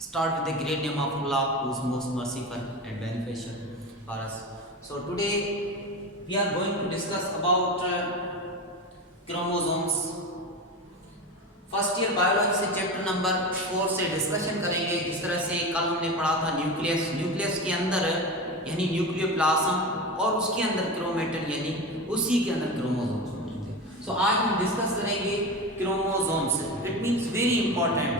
Start with the great name of Allah, who is most merciful and beneficial for us. So today we are going to discuss about chromosomes. First year biology से chapter number 4 से discussion करेंगे। जिस तरह से कल हमने पढ़ा था न्यूक्लियस के अंदर यानी न्यूक्लियोप्लाज्म और उसके अंदर क्रोमेटिन यानी उसी के अंदर क्रोमोसोम्स मौजूद है। सो आज हम डिस्कस करेंगे chromosomes. It means very important.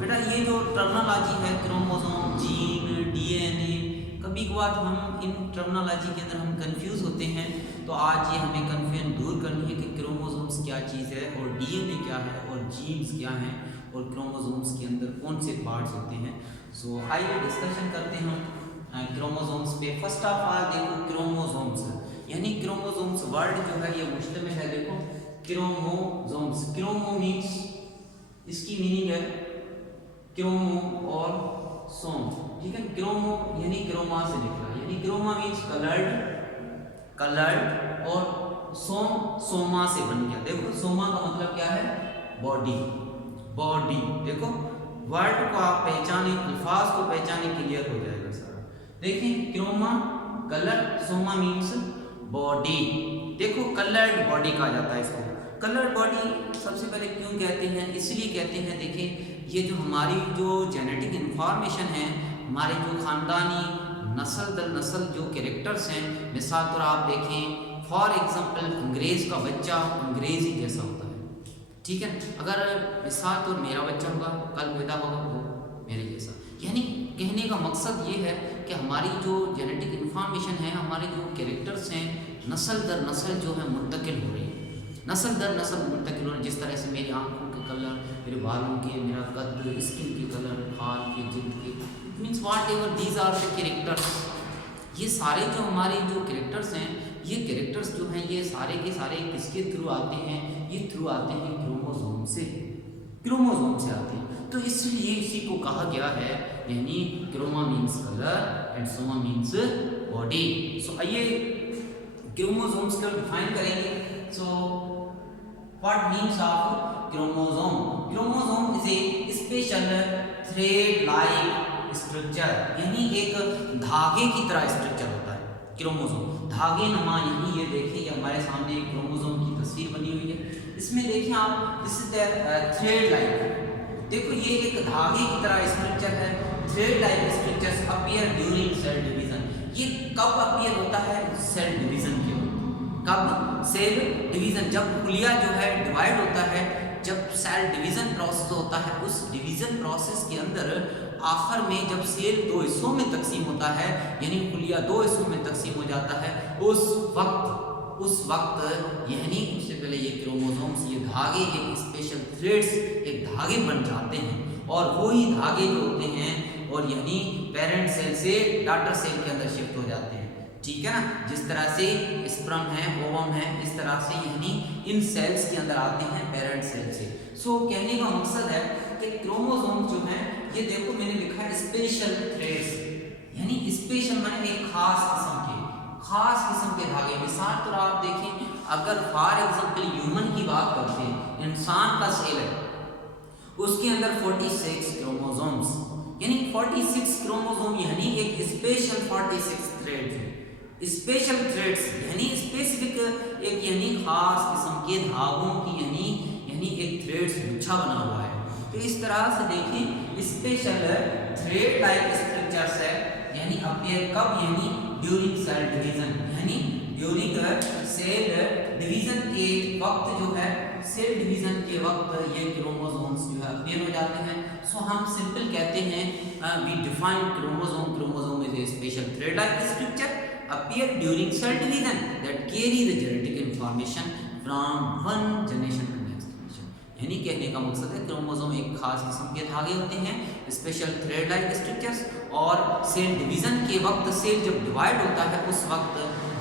बेटा ये जो टर्मिनोलॉजी है क्रोमोसोम, जीन, डीएनए, कभी कभार हम इन टर्मिनोलॉजी के अंदर हम कंफ्यूज होते हैं। तो आज ये हमें कन्फ्यूजन दूर करनी है कि क्रोमोसोम्स क्या चीज़ है और डीएनए क्या है और जीन्स क्या हैं और क्रोमोसोम्स के अंदर कौन से पार्ट्स होते हैं। सो आइए डिस्कशन करते हैं क्रोमोसोम्स पे। फर्स्ट ऑफ ऑल देखो क्रोमोसोम्स यानी क्रोमोसोम्स वर्ड जो है ये मुश्तमिल है। देखो क्रोमोसोम्स, क्रोमो मीन्स इसकी मीनिंग है क्रोमो और सोम, ठीक है। क्रोमो यानी क्रोमा से निकला, यानी क्रोमा मीन्स कलर्ड और सोमा से बन गया। देखो सोमा का मतलब क्या है? बॉडी। देखो वर्ड को आप पहचाने, अल्फाज को पहचाने क्लियर हो जाएगा सारा। देखिए chroma colour, soma means body. देखो कलर्ड बॉडी कहा जाता है इसको। कलर्ड बॉडी सबसे पहले क्यों कहते हैं? इसलिए कहते हैं, देखिए ये जो हमारी जो जेनेटिक इंफॉर्मेशन है, हमारे जो खानदानी नस्ल दर नस्ल जो कैरेक्टर्स हैं, मिसाल तौर आप देखें फॉर एग्जांपल अंग्रेज़ का बच्चा अंग्रेज़ ही जैसा होता है, ठीक है। अगर मिसाल तौर मेरा बच्चा होगा कल पैदा होगा वो मेरे जैसा। यानी कहने का मकसद ये है कि हमारी जो जेनेटिक इंफॉर्मेशन है, हमारे जो कैरेक्टर्स हैं, नस्ल दर नस्ल जो है मुंतकिल हो रही है, नस्ल दर नस्ल मुंतकिल हो रही है। जिस तरह से मेरी आंखों के कलर, मेरे बालों के, मेरा कद, स्किन के कलर, हाथ के, जिल्द के, it means whatever these are the characters. ये सारे जो हमारे जो कैरेक्टर्स हैं, ये कैरेक्टर्स जो हैं ये सारे के सारे किसके थ्रू आते हैं? ये थ्रू आते हैं क्रोमोसोम से आते हैं। तो इसलिए इसी को कहा गया है, यानी chroma means colour and soma means body. So आइए क्रोमोसोम्स को डिफाइन करेंगे। So what means of chromosome? Chromosome is a special thread like structure, यानी एक धागे की तरह स्ट्रक्चर होता है क्रोमोसोम, धागे नुमा। यही ये देखिए ये हमारे सामने एक क्रोमोसोम की तस्वीर बनी हुई है। इसमें देखिए आप, this is the thread like. देखो ये एक धागे की तरह स्ट्रक्चर है। Thread like structures appear during cell division. ये कब अपीयर होता है? सेल डिवीजन के वक्त। कब? सेल डिवीजन, जब खुलिया जो है डिवाइड होता है, जब सेल डिवीजन प्रोसेस होता है, उस डिवीजन प्रोसेस के अंदर आखिर में जब सेल दो हिस्सों में तकसीम होता है, यानी खुलिया दो हिस्सों में तकसीम हो जाता है, उस वक्त यानी उससे पहले ये क्रोमोसोम्स, ये धागे एक स्पेशल थ्रेड्स, एक धागे बन जाते हैं। और वही धागे जो होते हैं और यानी पेरेंट सेल से डॉटर सेल के अंदर शिफ्ट हो जाते हैं, ठीक है ना। जिस तरह से स्पर्म है, ओवम है, इस तरह से यानी इन सेल्स के अंदर आते हैं पेरेंट सेल से। सो कहने का मकसद है कि क्रोमोसोम जो है ये देखो मैंने लिखा है स्पेशल थ्रेड्स, यानी स्पेशल माने एक खास किस्म के धागे। मिसाल तो आप देखें, अगर फॉर एग्जांपल ह्यूमन की बात करते हैं, इंसान का सेल है, उसके अंदर 46 क्रोमोसोम्स, यानी 46 क्रोमोसोम, यानी एक स्पेशल 46 थ्रेड है। स्पेशल थ्रेड्स यानी स्पेसिफिक एक यानी खास किस्म के धागों की यानी एक थ्रेड्स गुच्छा बना हुआ है। तो इस तरह से देखिए स्पेशल थ्रेड लाइक स्ट्रक्चर्स है, यानी अपीयर कब? यानी ड्यूरिंग सेल डिवीजन, यानी ड्यूरिंग सेल डिवीजन के वक्त जो है, सेल डिवीजन के वक्त ये क्रोमोसोम्स जो है अपीयर हो जाते हैं। सो हम सिंपल कहते हैं we define chromosome is a special thread like structure appear during cell division that carry the genetic information from one generation to next generation। यानी कहने का मकसद है क्रोमोसोम एक खास किस्म के धागे होते हैं, स्पेशल थ्रेड लाइक स्ट्रक्चर्स, और सेल डिवीजन के वक्त सेल जब डिवाइड होता है उस वक्त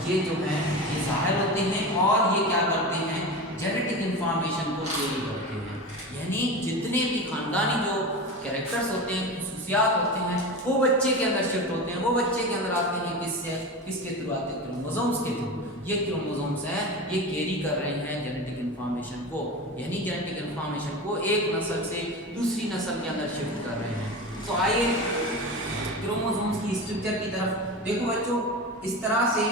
ये जो है ये ज़ाहिर होते हैं और ये क्या करते हैं? जेनेटिक इंफॉर्मेशन को कैरी करते हैं। यानी जितने भी खानदानी जो कैरेक्टर्स होते हैं, खसूसियात होते हैं, वो बच्चे के अंदर शिफ्ट होते हैं, वो बच्चे के अंदर आते हैं किसके थ्रू आते हैं? क्रोमोसोम्स के थ्रू। ये क्रोमोसोम्स हैं, ये कैरी कर रहे हैं जेनेटिक इंफॉर्मेशन को, यानी जेनेटिक इंफॉर्मेशन को एक नस्ल से दूसरी नस्ल के अंदर शिफ्ट कर रहे हैं। तो आइए क्रोमोसोम्स की स्ट्रक्चर की तरफ। देखो बच्चों, इस तरह से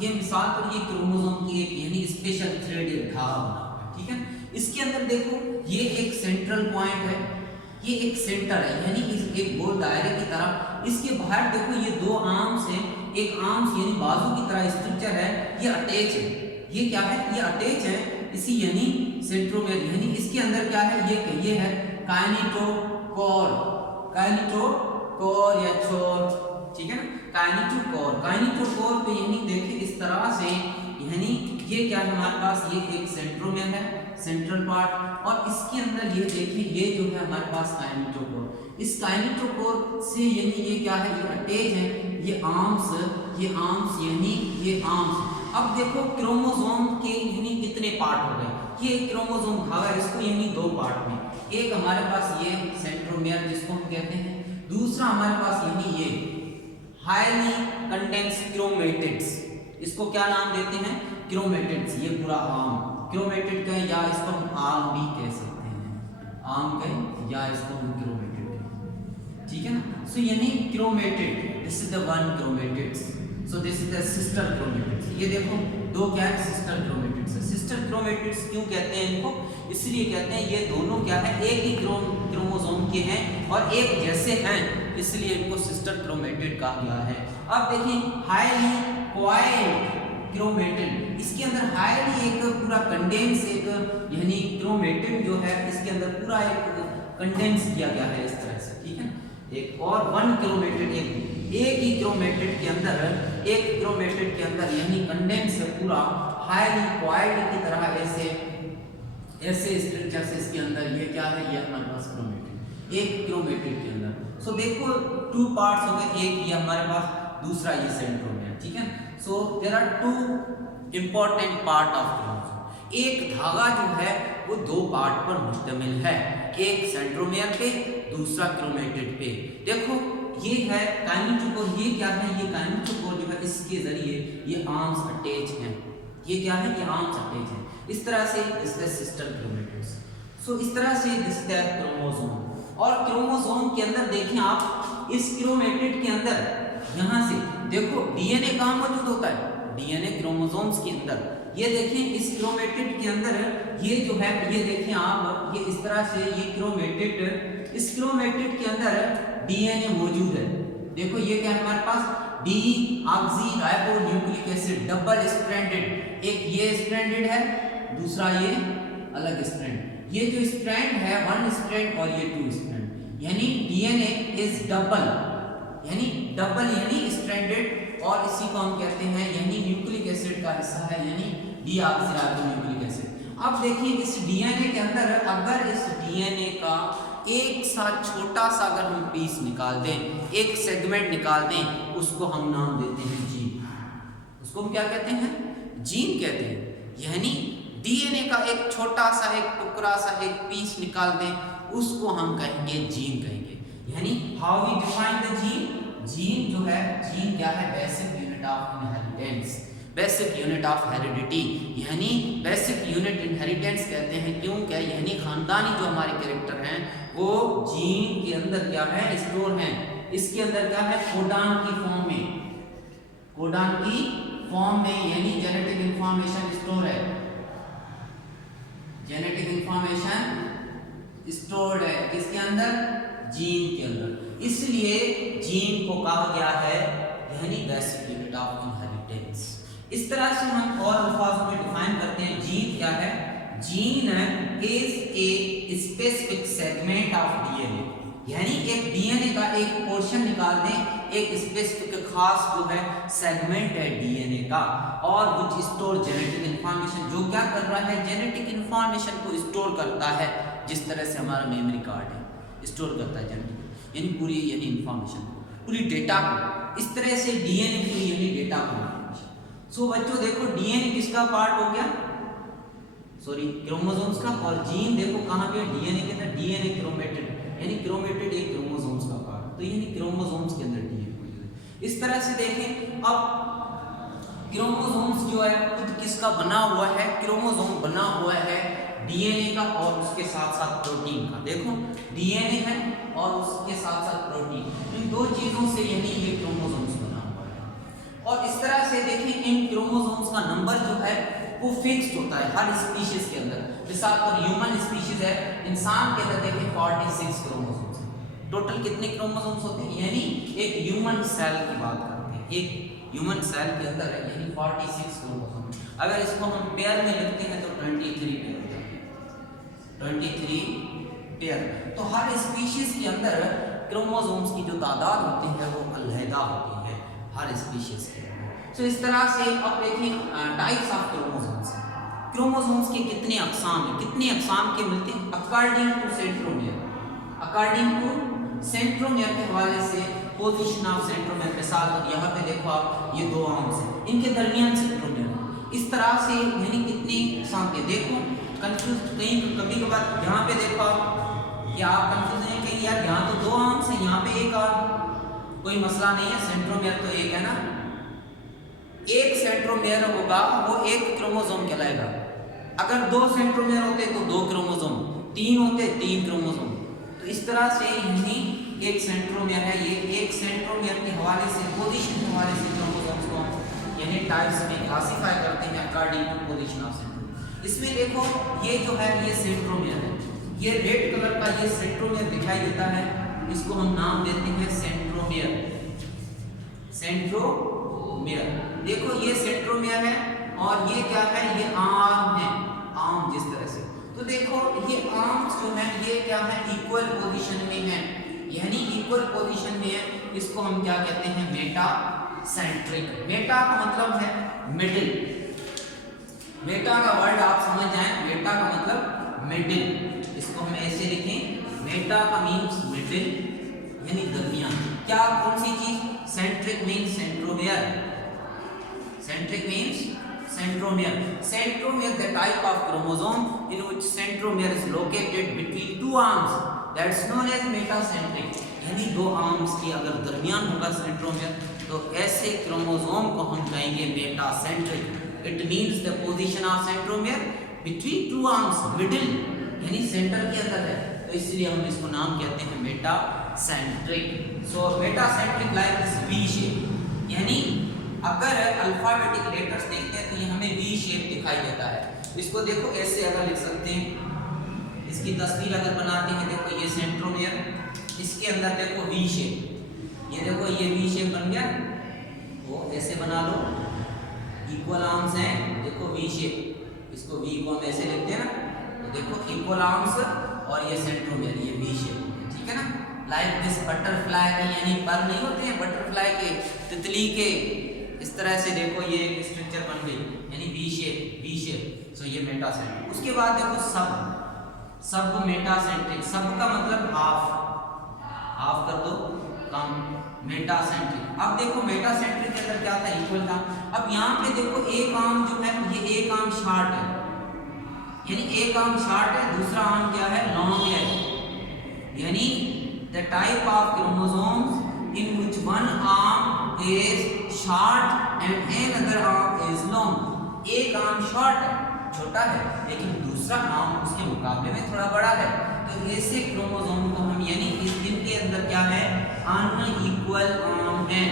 ये मिसाल पर ये क्रोमोसोम की एक यानी स्पेशल थ्रेडेड धागा बना हुआ है, ठीक है। इसके अंदर देखो ये एक सेंट्रल पॉइंट है, ये एक सेंटर है यानी इस एक गोल दायरे की तरह। इसके बाहर देखो ये दो आर्म्स हैं, एक आर्म्स यानी बाजू की तरह स्ट्रक्चर है, ये अटैच है। ये क्या है? ये अटैच है इसी यानी सेंट्रोमियर, यानी इसके अंदर क्या है? ये है काइनेटोकोर, काइनेटोकोर या छोर, ठीक है ना, काइनेटोकोर। काइनेटोकोर पे यानी देखिए इस तरह से यानी ये क्या है हमारे पास? ये एक सेंट्रोमियर है, सेंट्रल पार्ट, और इसके अंदर ये देखिए ये जो है हमारे पास काइनेटोकोर। इस काइनेटोकोर से यानी ये क्या है? ये अटैच है, ये आर्म्स यानी ये आर्म्स। अब देखो क्रोमोसोम के यानी कितने पार्ट हो गए? ये क्रोमोसोम धागा, इसको यानी दो पार्ट में, एक हमारे पास ये सेंट्रोमियर जिसको हम कहते हैं, दूसरा हमारे पास यानी ये हाईली कंडेंस्ड क्रोमेटिड्स, इसको क्या नाम देते हैं? क्रोमेटिड्स। ये पूरा आर्म क्रोमेटिड का है, या इसको हम आर्म भी कह सकते हैं, आर्म कहें या इसको हम क्रोमेटिड कहें, ठीक है ना। सो यानी chromatid, this is the one chromatids, so this is the sister chromatids. ये देखो दो क्या है? सिस्टर क्रोमेटिड्स है। सिस्टर क्रोमेटिड्स क्यों कहते हैं इनको? इसलिए कहते हैं ये दोनों क्या है? एक ही क्रोमोसोम के हैं और एक जैसे हैं, इसलिए इनको सिस्टर क्रोमेटिड कहा गया है। अब देखिए हाईली कॉइल्ड क्रोमेटिड, इसके अंदर हाईली एक पूरा कंडेंस एक यानी क्रोमेटिड जो है इसके अंदर पूरा एक कंडेंस किया गया है इस तरह से, ठीक है। एक और वन क्रोमेटिड, एक ही क्रोमेटिड के अंदर, एक क्रोमेटिड के अंदर यानी कंडेंस है पूरा हाईली कॉइल्ड की तरह ऐसे स्ट्रक्चर से इसके अंदर। ये क्या है? ये हमारे पास क्रोमेटिड, एक क्रोमेटिड के अंदर। सो देखो टू पार्ट्स हो गए, एक ये हमारे पास, दूसरा ये सेंट्रोमियर, ठीक है। So there are two important part of chromosome. एक धागा जो है वो दो पार्ट पर मुश्तमिल है, एक सेंट्रोमियर पे, दूसरा क्रोमेटिड पे। देखो ये है काइनेटोकोर, ये क्या है? ये काइनेटोकोर जो है इसके जरिए ये आर्म्स अटैच हैं, ये क्या है? ये आर्म्स अटैच हैं। इस तरह से इसके सिस्टर क्रोमेटिड्स। सो इस तरह से दिस इज द क्रोमोसोम। और क्रोमोसोम के अंदर देखें आप, इस क्रोमेटिड के अंदर यहाँ से देखो डीएनए कहाँ मौजूद होता है? डीएनए क्रोमोसोम्स के अंदर। ये देखें इस क्रोमेटिड के अंदर ये जो है, ये देखें आप, ये इस तरह से ये क्रोमेटिड, इस क्रोमेटिड के अंदर डीएनए मौजूद है। देखो ये क्या है हमारे पास? डीऑक्सीराइबोन्यूक्लिक एसिड डबल स्ट्रैंडेड, एक ये स्ट्रैंडेड है, दूसरा ये अलग स्ट्रैंड। ये जो स्ट्रैंड है वन स्ट्रैंड और ये टू स्ट्रैंड, यानी डीएनए इज डबल, यानी स्ट्रैंडेड, और इसी को हम कहते हैं यानी न्यूक्लिक एसिड का हिस्सा है, यानी डीऑक्सीराइबोन्यूक्लिक एसिड। अब देखिए इस डीएनए के अंदर, अगर इस डीएनए का एक सा छोटा सा अगर हम पीस निकाल दें, एक सेगमेंट निकाल दें, उसको हम नाम देते हैं जीन। उसको हम क्या कहते हैं? जीन कहते हैं। यानी डीएनए का एक छोटा सा, एक टुकड़ा सा, एक पीस निकाल दें, उसको हम कहेंगे जीन कहेंगे। यानी how we define the gene? Gene जो है, जीन क्या है? Basic unit of inheritance, basic unit of heredity, यानी बेसिक यूनिट इनहेरिटेंस कहते हैं। क्यों? क्या? यानी खानदानी जो हमारे कैरेक्टर हैं वो जीन के अंदर क्या है? स्टोर हैं। इसके अंदर क्या है? कोडान की फॉर्म में, कोडान की फॉर्म में, यानी जेनेटिक इंफॉर्मेशन स्टोर है, जेनेटिक इंफॉर्मेशन स्टोर्ड है किसके अंदर? जीन के अंदर। इसलिए जीन को कहा गया है यानी बेसिक यूनिट ऑफ इनहेरिटेंस। इस तरह से हम और अल्फाज में डिफाइन करते हैं जीन क्या है? Gene is a specific segment of DNA, यानी एक डीएनए का एक पोर्शन निकाल दें, एक स्पेसिफिक खास जो है सेगमेंट है डीएनए का, और विच स्टोर जेनेटिक इंफॉर्मेशन, जो क्या कर रहा है? जेनेटिक इंफॉर्मेशन को स्टोर करता है, जिस तरह से हमारा मेमोरी कार्ड है स्टोर करता है जेनेटिक, यानी पूरी यानी इंफॉर्मेशन को, पूरी डेटा को। इस तरह से डीएनए पूरी यानी डेटा को। सो बच्चों देखो डीएनए किसका पार्ट हो गया? सॉरी क्रोमोसोम्स का, और जीन देखो कहाँ पे? डीएनए के अंदर। डीएनए क्रोमेटिड, यानी क्रोमेटिड एक क्रोमोसोम्स का पार्ट, तो यानी क्रोमोसोम्स के अंदर डीएनए मौजूद है। इस तरह से देखें अब क्रोमोसोम्स जो है खुद किसका बना हुआ है? क्रोमोसोम बना हुआ है डीएनए का और उसके साथ साथ प्रोटीन का। देखो डीएनए है और उसके साथ साथ दो चीजों से यानी ये क्रोमोसोम्स बना हुआ है। और इस तरह से देखें इन क्रोमोसोम्स का नंबर जो है वो फिक्स्ड होता है हर स्पीशीज के अंदर। मिसाल पर ह्यूमन स्पीशीज है, इंसान के अंदर देखें 46 क्रोमोसोम्स हैं। टोटल कितने क्रोमोसोम्स होते हैं, यानी एक ह्यूमन सेल की बात करते हैं, एक ह्यूमन सेल के अंदर है यानी 46 क्रोमोसोम। अगर इसको हम पेयर में लिखते हैं तो 23 पेयर होता है, 23 पेयर। तो हर स्पीशीज के अंदर क्रोमोसोम्स की जो तादाद होती है वो अलहदा होती है हर स्पीशीज के। तो इस तरह से अब देखिए टाइप्स ऑफ क्रोमोसोम्स। क्रोमोसोम्स के कितने अक़साम हैं, कितने अक़साम के मिलते हैं according to centromere. According to centromere के हवाले से पोजीशन ऑफ सेंट्रोमियर। मिसाल यहाँ पे देखो आप ये दो आर्म्स हैं, इनके दरमियान सेंट्रोमियर। इस तरह से यानी कितनी अक़साम के देखो कंफ्यूज कहीं कभी कभार यहाँ पे देखो आप या आप कंफ्यूज नहीं कहीं यार यहाँ तो दो आर्म्स हैं यहाँ पे एक आर्म, कोई मसला नहीं है, सेंट्रोमियर तो एक है ना। एक सेंट्रोमियर होगा वो एक क्रोमोसोम कहलाएगा। अगर दो सेंट्रोमियर होते तो दो क्रोमोसोम, तीन होते तीन क्रोमोसोम। तो इस तरह से ही एक सेंट्रोमियर है, ये एक सेंट्रोमियर के हवाले से पोजीशन के हवाले से क्रोमोसोम्स को हम यानी टाइप्स में क्लासिफाई करते हैं according to position of centromere. इसमें देखो ये जो है ये सेंट्रोमियर है, ये रेड कलर का ये सेंट्रोमियर दिखाई देता है, इसको हम नाम देते हैं सेंट्रोमियर। सेंट्रोमियर देखो ये सेंट्रोमियर है और ये क्या है, ये आर्म है, आर्म जिस तरह से। तो देखो ये आर्म्स जो है ये क्या है इक्वल पोजीशन में है, यानी इक्वल पोजीशन में है। इसको हम क्या कहते हैं मेटा सेंट्रिक। मेटा का मतलब है मिडिल, मेटा का वर्ड आप समझ जाएं, मेटा का मतलब मिडिल। इसको हम ऐसे लिखें मेटा का मीन्स मिडिल यानी दरमियान। क्या कौन सी चीज, centric means centromere, centric means centromere. Centromere the type of chromosome in which centromere is located between two arms, that's known as metacentric। यानी दो आर्म्स की अगर दरमियान होगा सेंट्रोमियर तो ऐसे क्रोमोसोम को हम कहेंगे metacentric. It means the position of centromere between two arms, middle यानी सेंटर के अंदर है, तो इसलिए हम इसको नाम कहते हैं metacentric. So metacentric like this V shape, यानी अगर अल्फाबेटिक लेटर्स देखते हैं तो ये हमें वी शेप दिखाई देता है। इसको देखो ऐसे अगर लिख सकते हैं, इसकी तस्वीर अगर बनाते हैं, देखो ये सेंट्रोमियर, इसके अंदर देखो वी शेप, ये देखो ये वी शेप बन गया, वो ऐसे बना लो, इक्वल आर्म्स हैं, देखो वी शेप, इसको वी को हम ऐसे लिखते हैं ना, तो देखो इक्वल आर्म्स और ये सेंट्रोमियर, ये वी शेप, ठीक है ना। लाइक दिस बटरफ्लाई के यानी पर नहीं होते हैं बटरफ्लाई के, तितली के, इस तरह से देखो ये एक स्ट्रक्चर बन गई यानी वी शेप, वी शेप। सो ये मेटासेंट्रिक। उसके बाद देखो सब, सब मेटासेंट्रिक, सब का मतलब हाफ, हाफ कर दो कम, मेटासेंट्रिक। अब देखो मेटासेंट्रिक के अंदर क्या था, इक्वल था। अब यहाँ पे देखो एक आर्म जो है ये एक आर्म शार्ट है, यानी एक आर्म शार्ट है, दूसरा आर्म क्या है लॉन्ग है, यानी the type of chromosomes in which one arm is short and another arm is long। एक आर्म शॉर्ट है, छोटा है, लेकिन दूसरा आर्म उसके मुकाबले में थोड़ा बड़ा है। तो ऐसे क्रोमोसोम को हम यानी इस दिन के अंदर क्या है अनइक्वल आर्म है,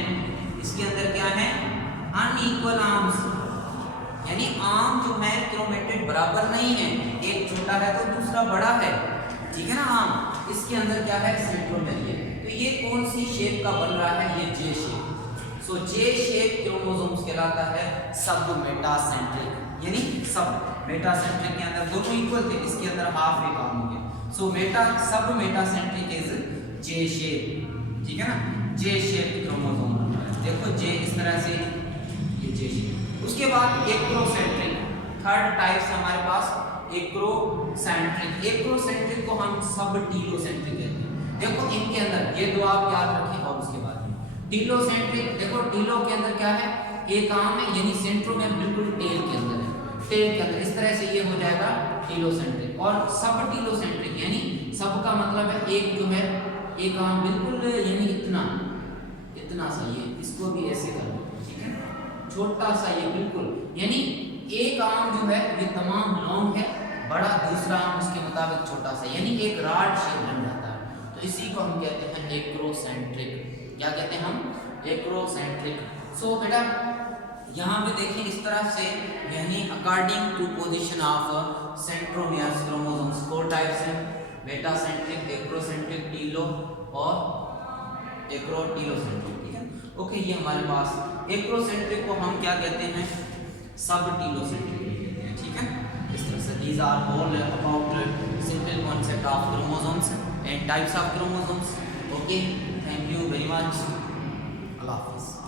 इसके अंदर क्या है अनइक्वल आर्म्स, यानी आर्म जो है क्रोमेटेड बराबर नहीं है, एक छोटा है तो दूसरा बड़ा है, ठीक है ना। आर्म इसके अंदर क्या है सेंट्रोमियर। तो ये कौन सी शेप का बन रहा है, ये जे शेप। सो जे शेप क्रोमोसोम्स कहलाता है सब मेटासेंट्रिक, यानी सब मेटासेंट्रिक के अंदर दोनों इक्वल थे, इसके अंदर हाफ एक आर्म हो गया। सो मेटा सब मेटासेंट्रिक इज जे शेप, ठीक है ना, जे शेप क्रोमोसोम। देखो जे इस तरह से ये जे शेप। उसके बाद एक्रोसेंट्रिक, थर्ड टाइप से हमारे पास एक्रोसेंट्रिक। एक्रोसेंट्रिक को हम सब टीलोसेंट्रिक कहते हैं। देखो इनके अंदर ये दो आप याद रखें और उसके बाद टीलोसेंट्रिक, देखो टीलो के अंदर क्या है एक आर्म है, यानी सेंट्रोमियर बिल्कुल टेल के अंदर है, टेल के अंदर इस तरह से ये हो जाएगा टीलोसेंट्रिक। और सब टीलोसेंट्रिक यानी सब का मतलब है एक जो है एक आर्म बिल्कुल यानी इतना इतना सा, ये इसको भी ऐसे कर लो, ठीक है, छोटा सा ये बिल्कुल, यानी एक आर्म जो है ये तमाम लॉन्ग है, बड़ा दूसरा आर्म उसके मुताबिक छोटा सा, यानी एक रॉड शेप बन जाता है। तो इसी को हम कहते हैं एक्रोसेंट्रिक। क्या कहते हैं हम, एक्रोसेंट्रिक। सो बेटा यहाँ पे देखिए इस तरह से, यानी according to position of centromeres chromosomes 4 types हैं, बेटा सेंट्रिक, एक्रोसेंट्रिक, टीलो और एक्रोटीलोसेंट्रिक, ठीक है। ओके, ये हमारे पास एक्रोसेंट्रिक को हम क्या कहते हैं, सब टीलोसेंट्रिक कहते हैं, ठीक है। इस तरह से these are all about simple concept of chromosomes and types of chromosomes. Okay, thank you very much, अल्लाह हाफिज़।